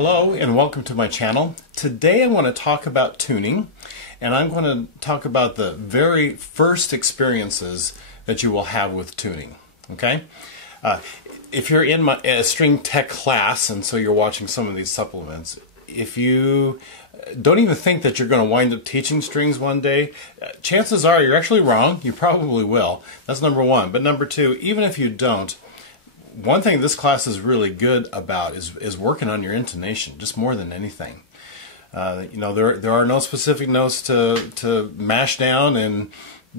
Hello and welcome to my channel. Today I want to talk about tuning, and I'm going to talk about the very first experiences that you will have with tuning. Okay? If you're in my string tech class and so you're watching some of these supplements, if you don't even think that you're going to wind up teaching strings one day, chances are you're actually wrong. You probably will. That's number one. But number two, even if you don't, one thing this class is really good about is working on your intonation, just more than anything. You know, there are no specific notes to mash down and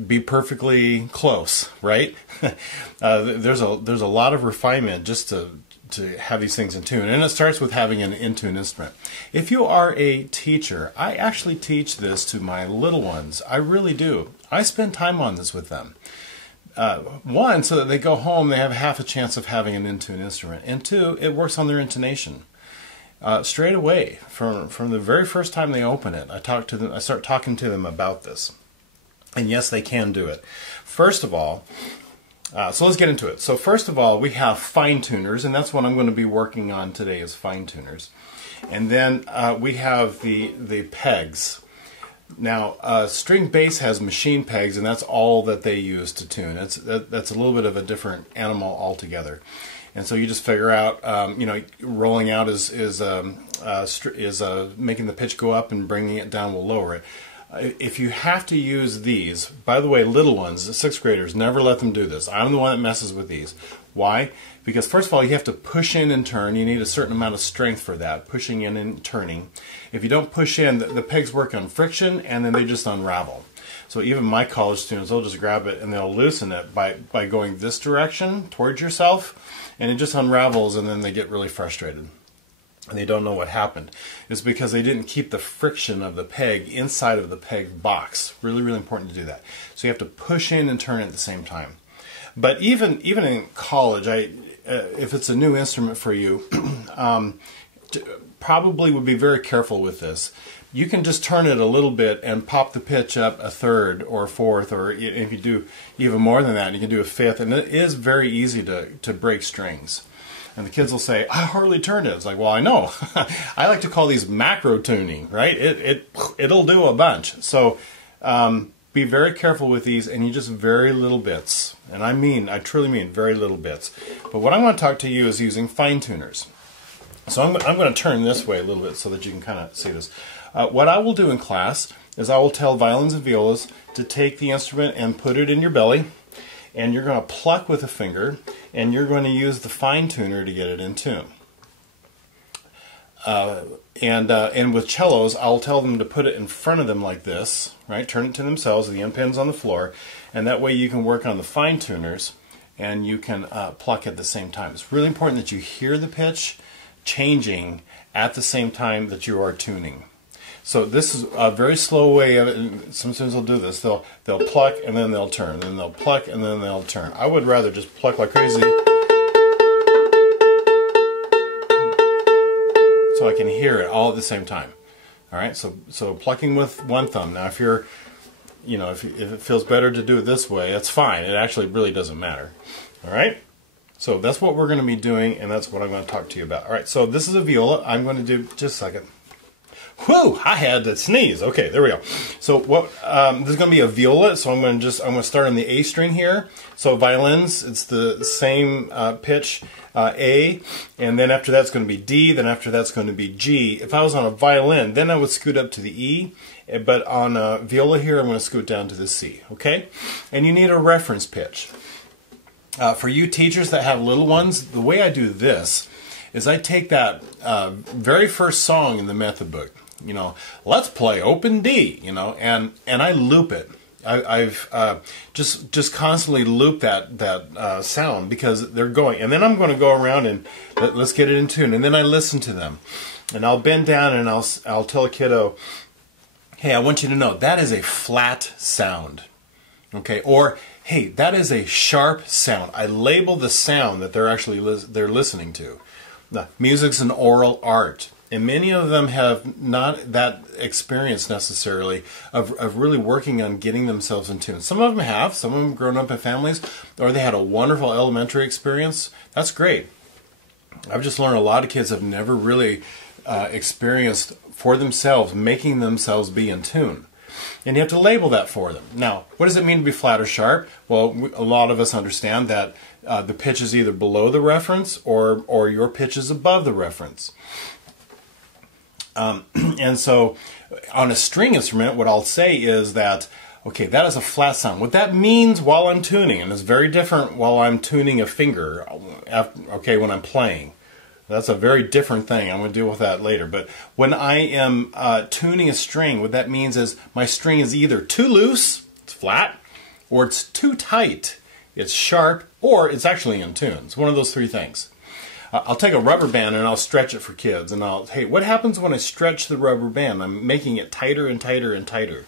be perfectly close, right? There's a lot of refinement just to have these things in tune, and it starts with having an in-tune instrument. If you are a teacher, I actually teach this to my little ones. I really do. I spend time on this with them. One, so that they go home, they have half a chance of having an in-tune instrument, and two, it works on their intonation. Straight away, from the very first time they open it, I start talking to them about this. And yes, they can do it. First of all, so let's get into it. So first of all, we have fine tuners, and that's what I'm going to be working on today is fine tuners. And then we have the pegs. Now, string bass has machine pegs, and that's all that they use to tune. That's a little bit of a different animal altogether. And so you just figure out, you know, rolling out is making the pitch go up and bringing it down will lower it. If you have to use these, by the way, little ones, the 6th graders, never let them do this. I'm the one that messes with these. Why? Because first of all, you have to push in and turn. You need a certain amount of strength for that, pushing in and turning. If you don't push in, the pegs work on friction, and then they just unravel. So even my college students, they'll just grab it and they'll loosen it by going this direction towards yourself, and it just unravels, and then they get really frustrated. And they don't know what happened. It's because they didn't keep the friction of the peg inside of the peg box. Really, really important to do that. So you have to push in and turn at the same time. But even in college, if it's a new instrument for you, probably would be very careful with this. You can just turn it a little bit and pop the pitch up a third or fourth, or if you do even more than that, you can do a fifth. And it is very easy to break strings. And the kids will say, I hardly turned it. It's like, well, I know. I like to call these macro tuning, right? It'll do a bunch. So be very careful with these, and you just very little bits. And I truly mean very little bits. But what I'm going to talk to you is using fine tuners. So I'm going to turn this way a little bit so that you can kind of see this. What I will do in class is I will tell violins and violas to take the instrument and put it in your belly. And you're going to pluck with a finger, and you're going to use the fine tuner to get it in tune. And with cellos, I'll tell them to put it in front of them like this, right? Turn it to themselves, the end pin's on the floor, and that way you can work on the fine tuners, and you can pluck at the same time. It's really important that you hear the pitch changing at the same time that you are tuning. So this is a very slow way of it, and some students will do this. They'll pluck and then they'll turn, then they'll pluck and then they'll turn. I would rather just pluck like crazy so I can hear it all at the same time. All right, so plucking with one thumb. Now if you're, you know, if it feels better to do it this way, that's fine. It actually really doesn't matter. All right? So that's what we're going to be doing, and that's what I'm going to talk to you about. All right, so this is a viola. I'm going to do, just a second. Whew! I had to sneeze. Okay, there we go. So what? This is going to be a viola. So I'm going to start on the A string here. So violins, it's the same pitch, A, and then after that's going to be D. Then after that's going to be G. If I was on a violin, then I would scoot up to the E. But on a viola here, I'm going to scoot down to the C. Okay, and you need a reference pitch. For you teachers that have little ones, the way I do this is I take that very first song in the method book. You know, let's play open D, you know, and I loop it. I've just constantly loop that sound because they're going. And then I'm going to go around and let's get it in tune. And then I listen to them. And I'll bend down and I'll tell a kiddo, hey, I want you to know that is a flat sound. Okay? Or, hey, that is a sharp sound. I label the sound that they're listening to. Now, music's an oral art. And many of them have not that experience necessarily of really working on getting themselves in tune. Some of them have. Some of them grown up in families, or they had a wonderful elementary experience. That's great. I've just learned a lot of kids have never really experienced for themselves, making themselves be in tune. And you have to label that for them. Now, what does it mean to be flat or sharp? Well, a lot of us understand that the pitch is either below the reference or your pitch is above the reference. And so on a string instrument, what I'll say is that, okay, that is a flat sound. What that means while I'm tuning, and it's very different while I'm tuning a finger, okay, when I'm playing. That's a very different thing. I'm going to deal with that later. But when I am tuning a string, what that means is my string is either too loose, it's flat, or it's too tight, it's sharp, or it's actually in tune. It's one of those three things. I'll take a rubber band and I'll stretch it for kids. And hey, what happens when I stretch the rubber band? I'm making it tighter and tighter and tighter.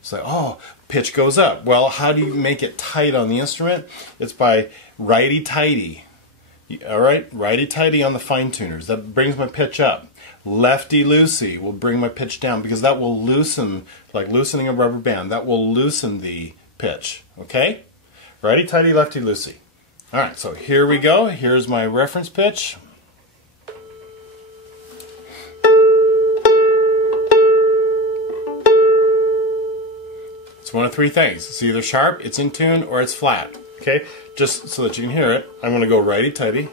It's like, oh, pitch goes up. Well, how do you make it tight on the instrument? It's by righty-tighty. All right, righty-tighty on the fine tuners. That brings my pitch up. Lefty-loosey will bring my pitch down because that will loosen, like loosening a rubber band. That will loosen the pitch. Okay? Righty-tighty, lefty-loosey. All right, so here we go. Here's my reference pitch. It's one of three things. It's either sharp, it's in tune, or it's flat. Okay, just so that you can hear it, I'm going to go righty-tighty.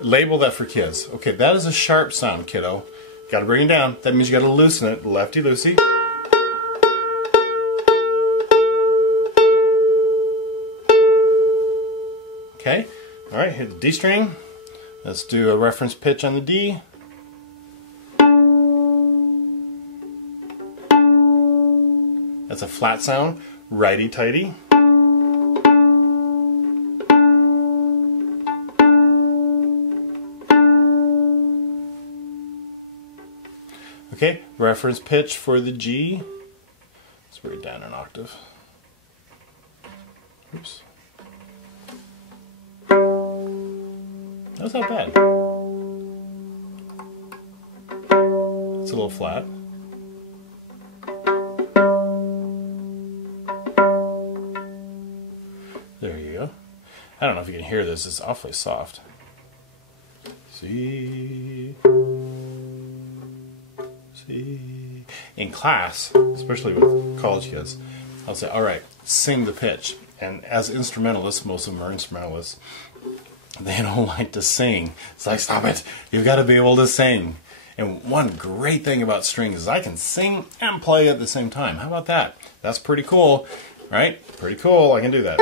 Label that for kids. Okay, that is a sharp sound, kiddo. Got to bring it down. That means you got to loosen it. Lefty-loosey. Okay, all right, hit the D string. Let's do a reference pitch on the D. That's a flat sound, righty-tighty. Okay, reference pitch for the G. Let's bring it down an octave. Oops. That's not bad. It's a little flat. There you go. I don't know if you can hear this, it's awfully soft. C. In class, especially with college kids, I'll say, all right, sing the pitch. And as instrumentalists, most of them are instrumentalists, they don't like to sing. It's like, stop it, you've got to be able to sing. And one great thing about strings is I can sing and play at the same time. How about that? That's pretty cool, right? Pretty cool, I can do that.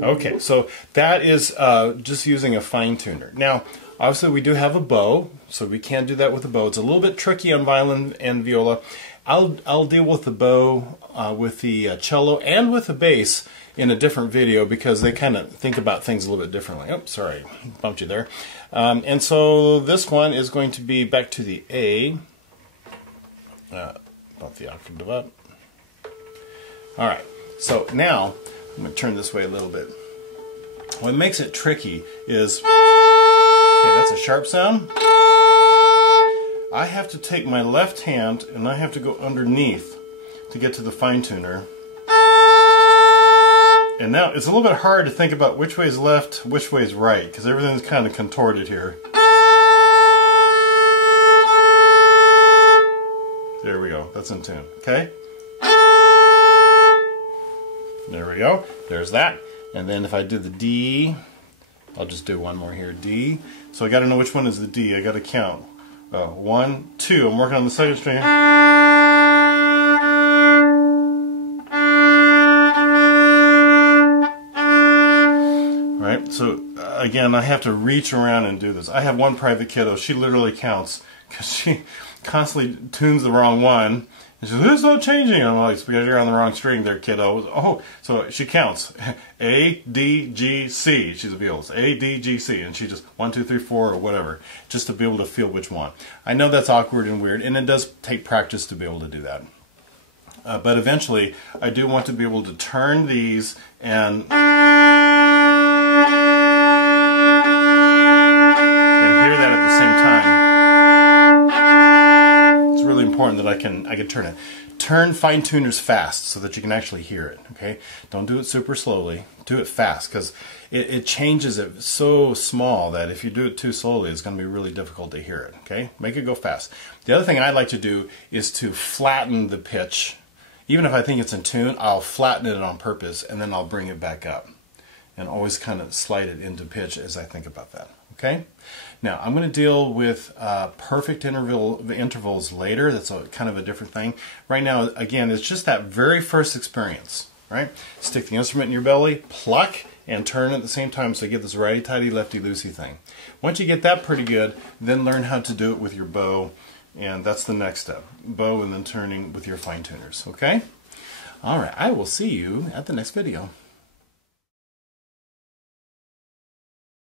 Okay, so that is just using a fine tuner. Now, obviously we do have a bow, so we can do that with a bow. It's a little bit tricky on violin and viola. I'll deal with the bow, with the cello, and with the bass in a different video because they kind of think about things a little bit differently. Oh, sorry, bumped you there. And so this one is going to be back to the A. Bump the octave up. All right, so now I'm going to turn this way a little bit. What makes it tricky is, okay, that's a sharp sound. I have to take my left hand and I have to go underneath to get to the fine tuner. And now it's a little bit hard to think about which way is left, which way is right, because everything's kind of contorted here. There we go, that's in tune, okay? There we go, there's that. And then if I do the D, I'll just do one more here, D. So I got to know which one is the D, I got to count. 1, 2, I'm working on the second string. Right, so again, I have to reach around and do this. I have one private kiddo, she literally counts, because she constantly tunes the wrong one. And she says, "This is not changing." I'm like, because you're on the wrong string there, kiddo. Oh, so she counts. A, D, G, C. She's a violist. A, D, G, C. And she just 1, 2, 3, 4 or whatever, just to be able to feel which one. I know that's awkward and weird, and it does take practice to be able to do that. But eventually, I do want to be able to turn these and hear that at the same time. It's really important that I can turn it. Turn fine tuners fast so that you can actually hear it. Okay, don't do it super slowly. Do it fast because it changes it so small that if you do it too slowly, it's going to be really difficult to hear it. Okay, make it go fast. The other thing I like to do is to flatten the pitch. Even if I think it's in tune, I'll flatten it on purpose and then I'll bring it back up, and always kind of slide it into pitch as I think about that. Okay. Now I'm going to deal with perfect intervals later. That's kind of a different thing. Right now, again, it's just that very first experience. Right? Stick the instrument in your belly, pluck, and turn at the same time, so you get this righty-tighty, lefty-loosey thing. Once you get that pretty good, then learn how to do it with your bow, and that's the next step. Bow and then turning with your fine tuners. Okay? All right. I will see you at the next video.